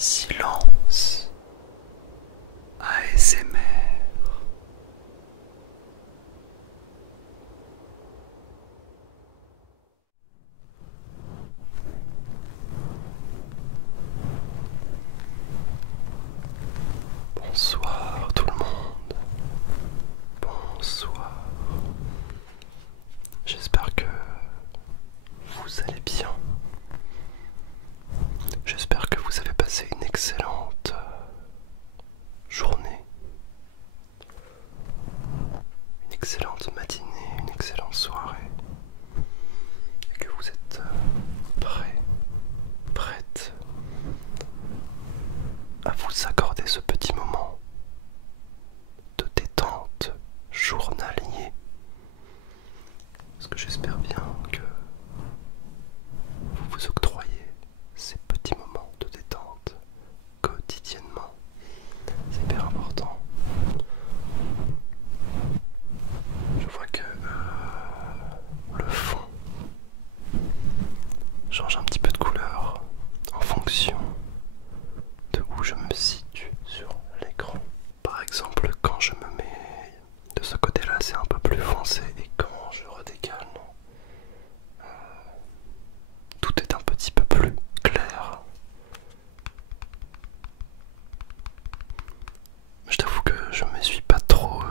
Silence ASMR. Bonsoir tout le monde. Bonsoir. J'espère que vous allez bien. J'espère que vous avez passé une excellente journée, une excellente matinée, une excellente soirée, et que vous êtes prêts, prêtes à vous accorder ce petit moment de détente journalier. Parce que j'espère bien que vous vous octroyez ces petits moments de détente quotidiennement. C'est hyper important. Je vois que le fond change un petit peu de couleur en fonction de où je me situe sur l'écran. Par exemple, quand je me mets de ce côté-là, c'est un peu plus foncé, et quand je redécale, tout est un petit peu plus clair. Je t'avoue que je me suis pas trop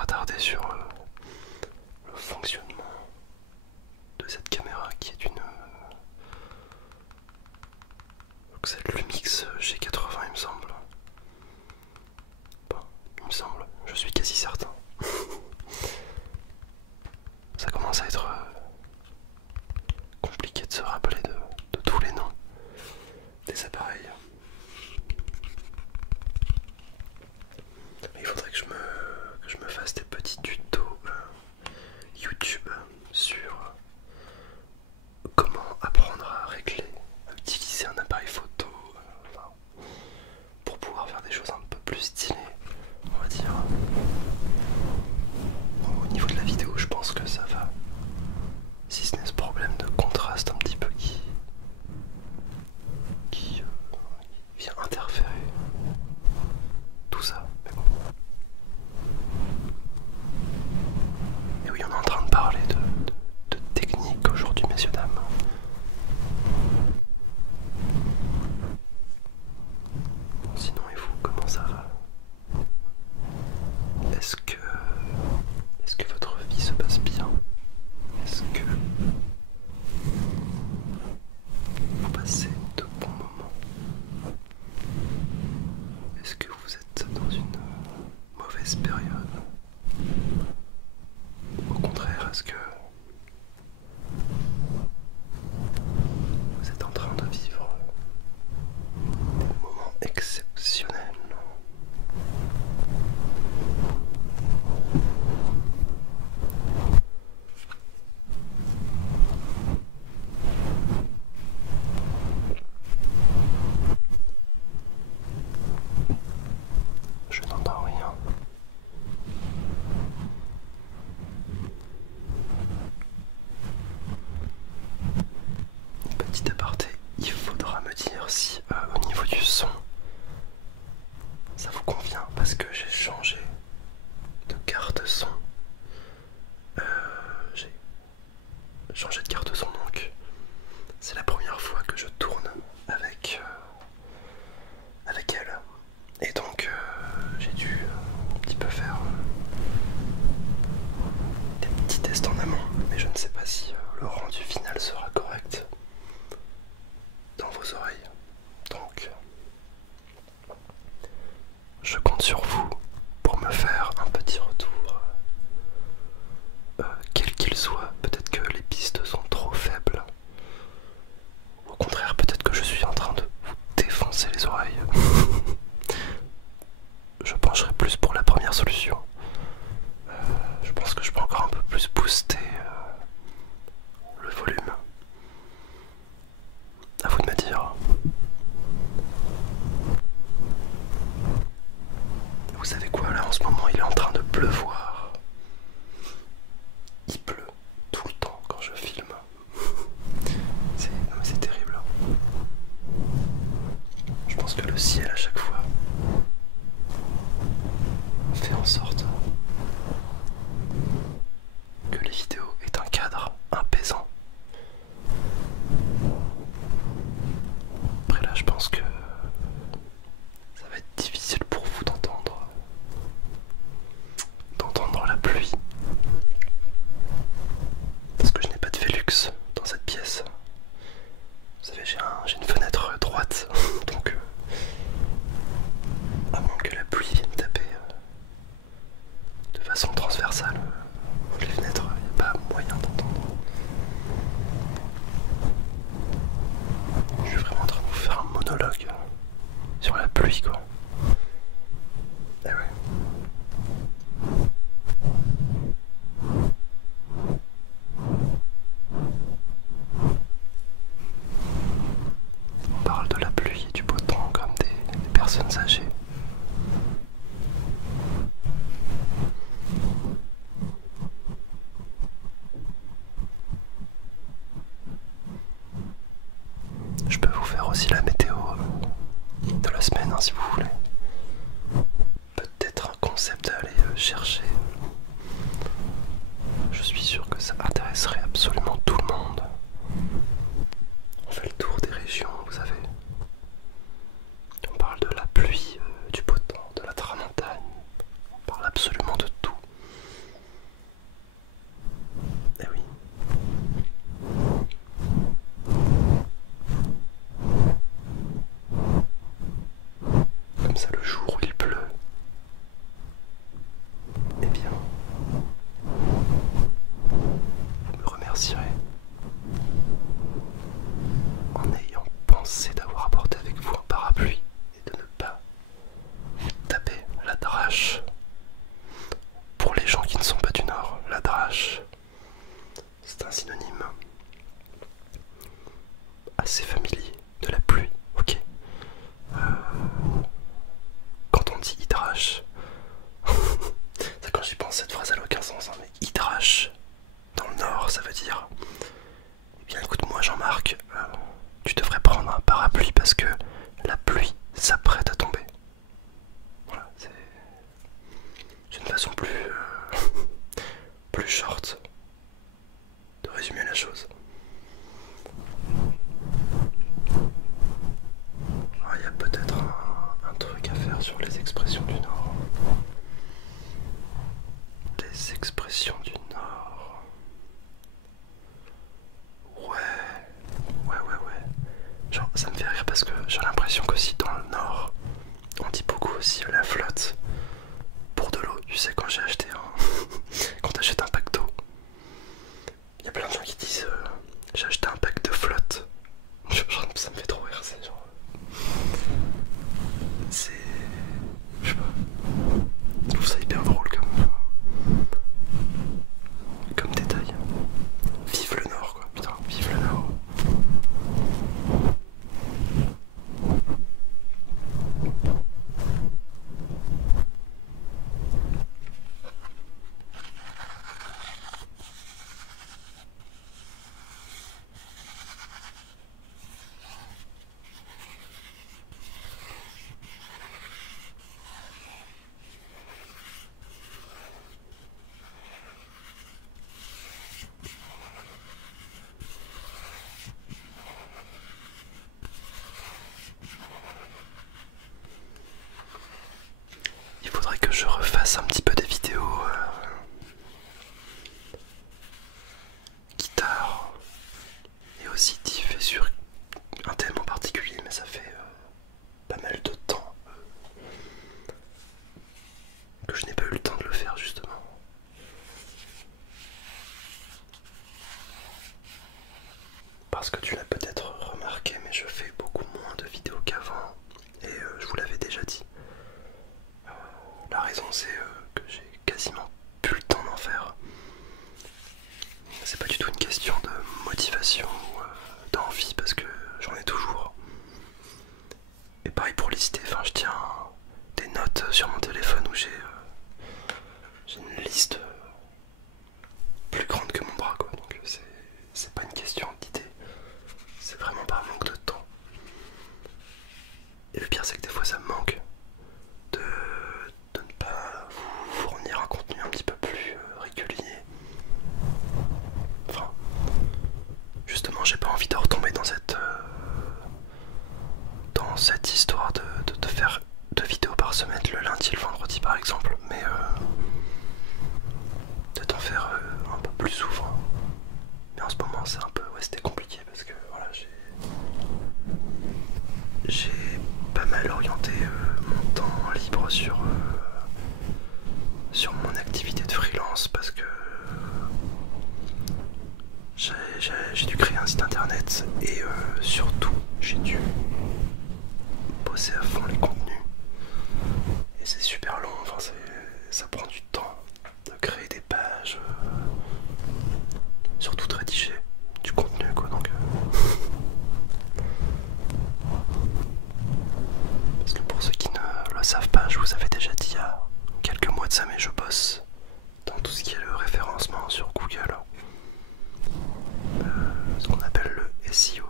attardé sur le fonctionnement de cette caméra qui est une c'est Lumix G80, il me semble. Bon, il me semble, je suis quasi certain. Ça commence à être compliqué de se rappeler de tous les noms des appareils. Il faudrait que je me fasse des petits tutos YouTube sur comment apprendre à régler, à utiliser un appareil photo, enfin, pour pouvoir faire des choses un peu plus stylées, on va dire. Bon, au niveau de la vidéo, je pense que ça va. Si ce n'est ce problème de contraste un petit peu qui vient interférer tout ça, mais bon. Et oui, on est en train de parler de technique aujourd'hui, messieurs, dames. Sinon, et vous, comment ça va? Est-ce que votre vie se passe bien? Est-ce que vous passez de bons moments? Est-ce que vous êtes dans une mauvaise période? Au contraire, est-ce que vous êtes en train de vivre des moments exceptionnels? Je n'entends rien. Petit aparté, il faudra me dire si au niveau du son ça vous convient, parce que j'ai changé de carte son. J'ai changé de carte son, donc c'est la première fois que je tourne avec elle. Et donc j'ai dû un petit peu faire des petits tests en amont, mais je ne sais pas si le rendu final sera correct dans vos oreilles. Donc je compte sur vous ciel à chaque fois fait en sorte que les vidéos aient un cadre apaisant. Après là, je pense que ça va être difficile pour vous d'entendre la pluie. Parce que je n'ai pas de Velux dans cette pièce. Vous savez, j'ai une fenêtre droite, donc à moins que la pluie vienne taper de façon transversale les fenêtres, il n'y a pas moyen d'entendre. Je suis vraiment en train de vous faire un monologue sur la pluie, quoi. Eh ouais. On parle de la pluie et du beau temps comme des personnes âgées. Je peux vous faire aussi la météo de la semaine, hein, si vous voulez. Peut-être un concept à aller chercher. Je suis sûr que ça intéresserait absolument tout le monde. On fait le tour des régions, vous savez. On parle de la pluie, du beau temps, de la tramontagne. On parle absolument de tout. Eh oui. Comme ça, le jour où il pleut, eh bien, vous me remercierez en ayant pensé d'avoir apporté avec vous un parapluie et de ne pas vous taper la drache. Pour les gens qui ne sont pas du Nord, la drache, c'est un synonyme assez familier de la pluie, ok. Quand on dit hydrache, ça, quand j'y pense, cette phrase elle n'a aucun sens, hein, mais hydrache, dans le Nord, ça veut dire, eh bien écoute-moi Jean-Marc, tu devrais prendre un parapluie parce que la pluie s'apprête à tomber. Voilà, c'est une façon plus short de résumer la chose. Ah, il y a peut-être un truc à faire sur les expressions du Nord. Les expressions du Nord. Ouais. Genre, ça me fait rire parce que j'ai l'impression qu'aussi dans le Nord, on dit beaucoup aussi la flotte pour de l'eau. Tu sais, quand j'ai acheté quand t'achètes un pack d'eau, il y a plein de gens qui disent j'ai acheté un pack de flotte. Genre, ça me fait trop rire, c'est genre. C'est. Je sais pas. Je trouve ça hyper drôle comme détail. Vive le Nord, quoi, putain, vive le Nord. Il faudrait que je refasse un petit peu des vidéos guitare et aussi diffé sur un thème en particulier, mais ça fait pas mal de temps que je n'ai pas eu le temps de le faire justement. Parce que tu l'as peut-être remarqué, mais je fais beaucoup moins de vidéos qu'avant et je vous l'avais déjà dit. La raison c'est que j'ai quasiment plus le temps d'en faire. C'est pas du tout une question de motivation ou d'envie parce que j'en ai toujours. Et pareil pour lister, enfin je tiens des notes sur mon téléphone où j'ai une liste plus grande que mon bras, quoi. Donc c'est pas une question d'idée, c'est vraiment par manque de temps. Et le pire c'est que des fois j'ai pas mal orienté mon temps libre sur mon activité de freelance parce que j'ai dû créer un site internet et surtout j'ai dû bosser à fond les contenus et c'est super long, enfin ça prend du temps de créer des pages, surtout de rédiger du contenu quoi donc parce que pour ceux qui ne le savent pas, je vous avais déjà dit il y a quelques mois de ça mais je bosse dans tout ce qui est le référencement sur Google, ce qu'on appelle le SEO.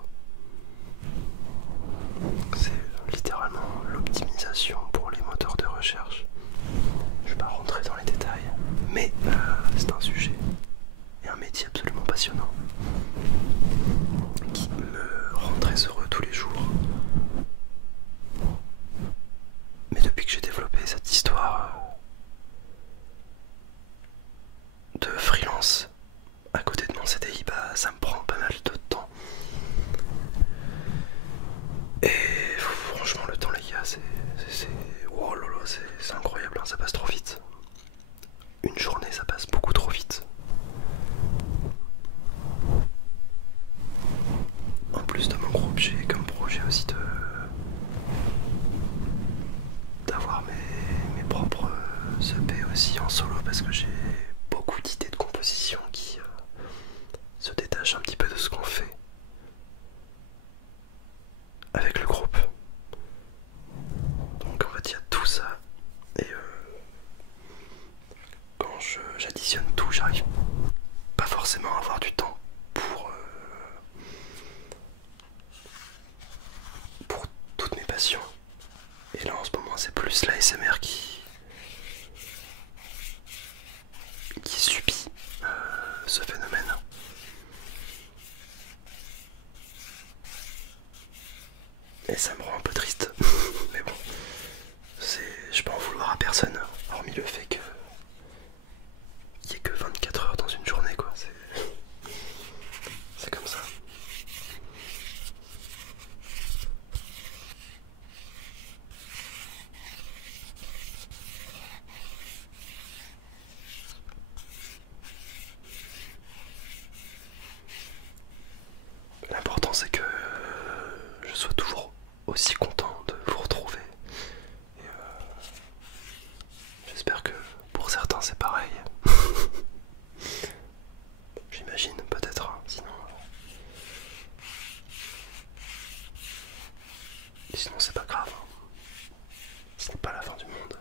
C'est littéralement l'optimisation pour les moteurs de recherche. Je vais pas rentrer dans les détails, mais c'est un sujet et un métier absolument passionnant qui me rend très heureux tous les jours. Mais depuis que j'ai développé cette histoire de freelance à côté de mon CDI, bah ça me prend pas mal de temps. Et franchement le temps les gars oh là là, c'est incroyable, hein, ça passe trop vite. Une journée ça passe beaucoup trop vite. En plus de mon groupe, j'ai comme projet aussi d'avoir mes propres EP aussi en solo parce que j'ai beaucoup d'idées de composition qui se détachent un petit peu de ce qu'on fait avec le groupe. Donc en fait il y a tout ça et quand j'additionne tout, j'arrive pas forcément à avoir du temps pour toutes mes passions. Et là en ce moment c'est plus l'ASMR qui subit ce phénomène. Et ça me rend un peu triste. Mais bon, je peux en vouloir à personne, hormis le fait qu'il n'y ait que 24 heures dans une journée quoi. C'est comme ça. L'important c'est que je sois toujours aussi content de vous retrouver. Et j'espère que pour certains c'est pareil. J'imagine peut-être, hein, sinon c'est pas grave. Ce n'est pas la fin du monde.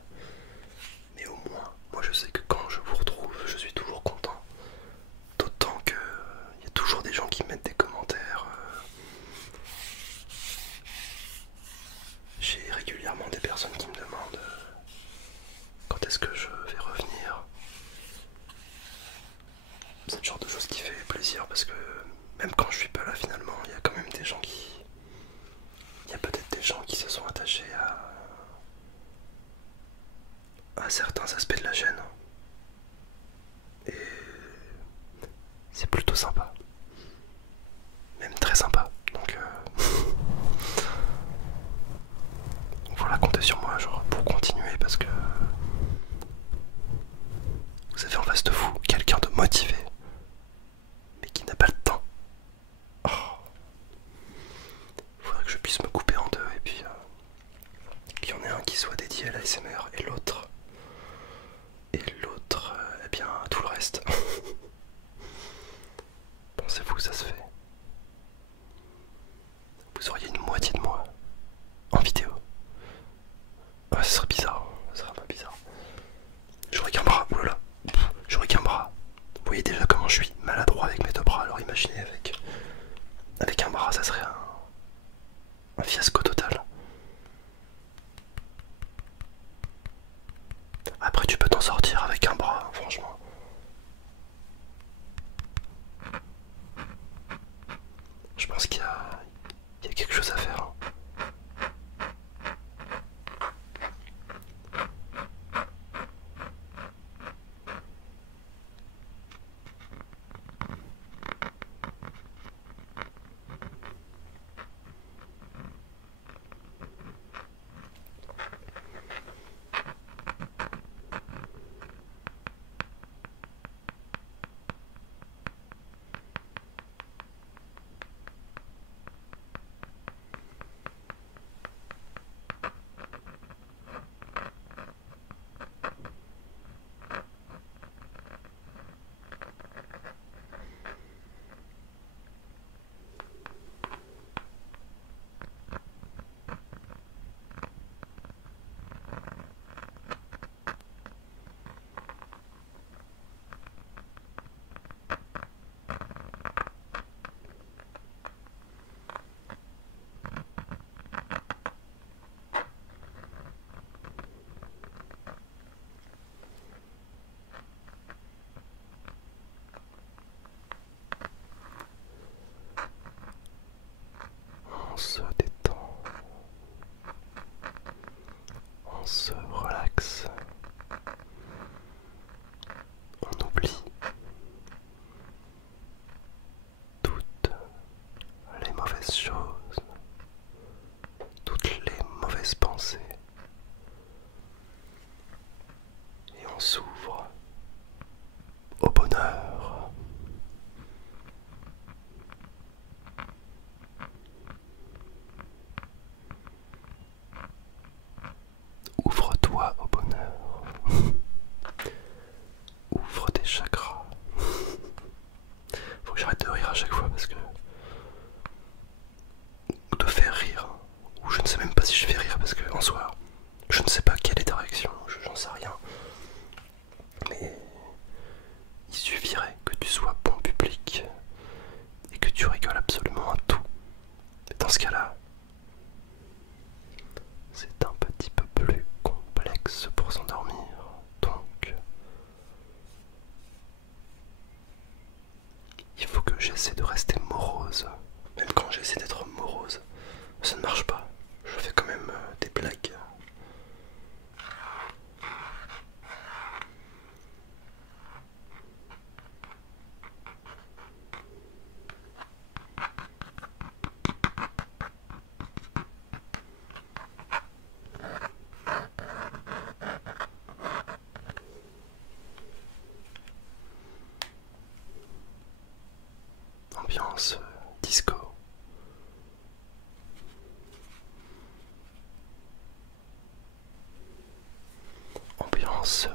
Mais au moins, moi je sais que quand je vous retrouve, je suis toujours content. D'autant que il y a toujours des gens qui mettent des commentaires. J'ai régulièrement des personnes qui me demandent quand est-ce que je vais revenir. C'est le genre de choses qui fait plaisir parce que même quand je suis pas là finalement, il y a quand même des gens qui... Il y a peut-être des gens qui se sont attachés à certains aspects de la chaîne. Et c'est plutôt sympa. Même très sympa. Donc voilà, comptez sur moi genre pour continuer parce que vous avez en face de vous quelqu'un de motivé mais qui n'a pas le temps. Oh. Il faudrait que je puisse me couper en deux et puis qu'il y en ait un qui soit dédié à l'ASMR et l'autre eh bien à tout le reste. Pensez-vous ça se fait? Vous auriez une moitié de moi en vidéo. Ouais, ce serait bizarre, ça serait pas bizarre. J'aurais qu'un bras, oulala, j'aurais qu'un bras. Vous voyez déjà comment je suis maladroit avec mes deux bras, alors imaginez avec un bras, ça serait un fiasco total. Après tu peux t'en sortir avec un bras, franchement. Je pense qu'il y a quelque chose à faire. ou je ne sais même pas si je vais rire parce que en soi, je ne sais pas quelle est ta réaction, j'en sais rien. Mais il suffirait que tu sois bon public et que tu rigoles absolument à tout. Et dans ce cas-là, c'est un petit peu plus complexe pour s'endormir. Donc, il faut que j'essaie de rester morose. Même quand j'essaie d'être morose, ça ne marche pas. Je fais quand même des blagues. Ambiance disco. Ambiance